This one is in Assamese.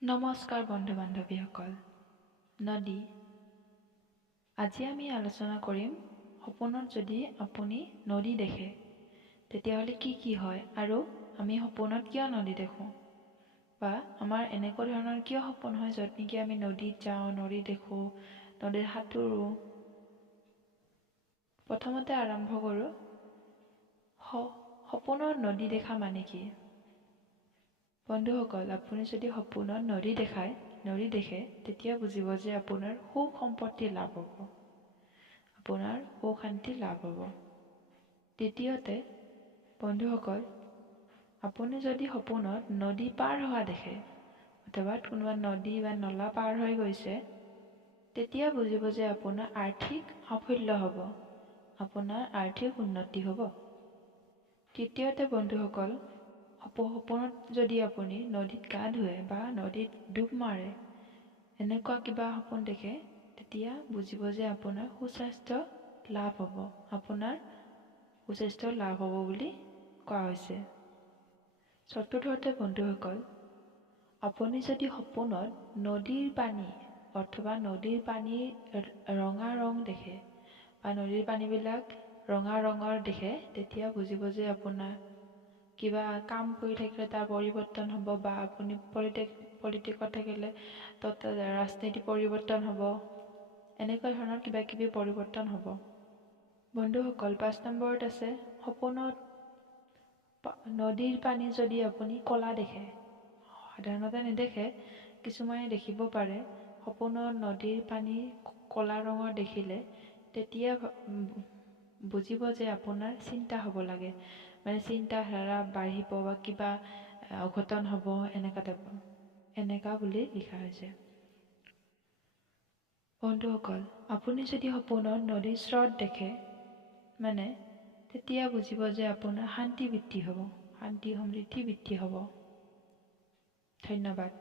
নমস্কাৰ বন্ধু বান্ধৱীসকল। নদী। আজি আমি আলোচনা কৰিম সপোনত যদি আপুনি নদী দেখে তেতিয়াহ'লে কি হয় আৰু আমি সপোনত কিয় নদী দেখোঁ, বা আমাৰ এনেকুৱা ধৰণৰ কিয় সপোন হয় য'ত নেকি আমি নদীত যাওঁ, নদী দেখোঁ, নদীত সাঁতোৰোঁ। প্ৰথমতে আৰম্ভ কৰোঁ, সপোনত নদী দেখা মানে কি? বন্ধুসকল, আপুনি যদি সপোনত নদী দেখে তেতিয়া বুজিব যে আপোনাৰ সুখ সম্পত্তি লাভ হ'ব, আপোনাৰ সুখ শান্তি লাভ হ'ব। দ্বিতীয়তে বন্ধুসকল, আপুনি যদি সপোনত নদী পাৰ হোৱা দেখে অথবা কোনোবা নদী বা নলা পাৰ হৈ গৈছে, তেতিয়া বুজিব যে আপোনাৰ আৰ্থিক সাফল্য হ'ব, আপোনাৰ আৰ্থিক উন্নতি হ'ব। তৃতীয়তে বন্ধুসকল, সপোনত যদি আপুনি নদীত গা ধুৱে বা নদীত ডুব মাৰে, এনেকুৱা কিবা সপোন দেখে, তেতিয়া বুজিব যে আপোনাৰ সুস্বাস্থ্য লাভ হ'ব, আপোনাৰ সুস্বাস্থ্য লাভ হ'ব বুলি কোৱা হৈছে। চতুৰ্থতে বন্ধুসকল, আপুনি যদি সপোনত নদীৰ পানী অথবা নদীৰ পানীৰ ৰঙা ৰং দেখে বা নদীৰ পানীবিলাক ৰঙা ৰঙৰ দেখে, তেতিয়া বুজিব যে আপোনাৰ কিবা কাম কৰি থাকিলে তাৰ পৰিৱৰ্তন হ'ব, বা আপুনি পলিটিকত থাকিলে তাত ৰাজনীতি পৰিৱৰ্তন হ'ব, এনেকুৱা ধৰণৰ কিবা কিবি পৰিৱৰ্তন হ'ব। বন্ধুসকল, ৫ নম্বৰত আছে, সপোনত নদীৰ পানী যদি আপুনি ক'লা দেখে, সাধাৰণতে নেদেখে, কিছুমানে দেখিব পাৰে, সপোনত নদীৰ পানী ক'লা ৰঙৰ দেখিলে তেতিয়া বুজিব যে আপোনাৰ চিন্তা হ'ব লাগে, মানে চিন্তাধাৰা বাঢ়িব বা কিবা অঘটন হ'ব, এনেকা বুলি লিখা হৈছে। বন্ধুসকল, আপুনি যদি সপোনত নদীৰ স্ৰোত দেখে মানে, তেতিয়া বুজিব যে আপোনাৰ শান্তি বৃদ্ধি হ'ব, শান্তি সমৃদ্ধি বৃদ্ধি হ'ব। ধন্যবাদ।